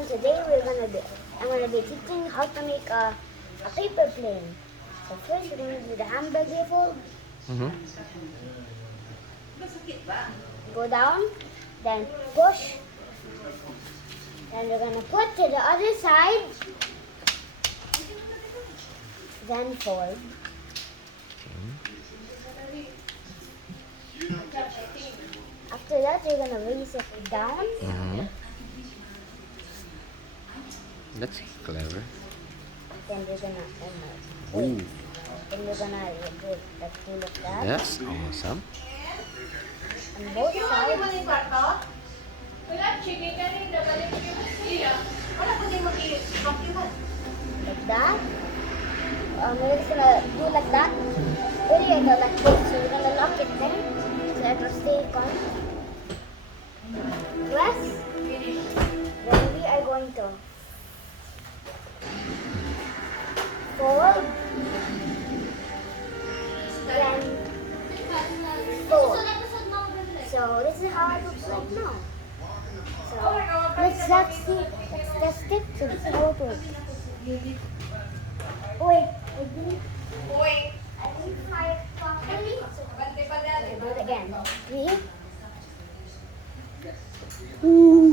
everyone. Today I'm gonna be teaching how to make a paper plane. So first we're gonna do the handbag fold. Go down, then push. Then we're gonna put to the other side. Then fold. After that, you're gonna raise it down. That's clever. Then you're gonna Ooh, then you're gonna do like two like that. that's awesome. On both sides. Like that. We're just gonna do like that. Really, I go like this. So we're gonna lock it there so it will stay calm. Press. Then we are going to fold. Then fold. So this is how it looks like now. So let's test it. So this is how it works. Wait, I didn't fire it properly. So do it again. 3.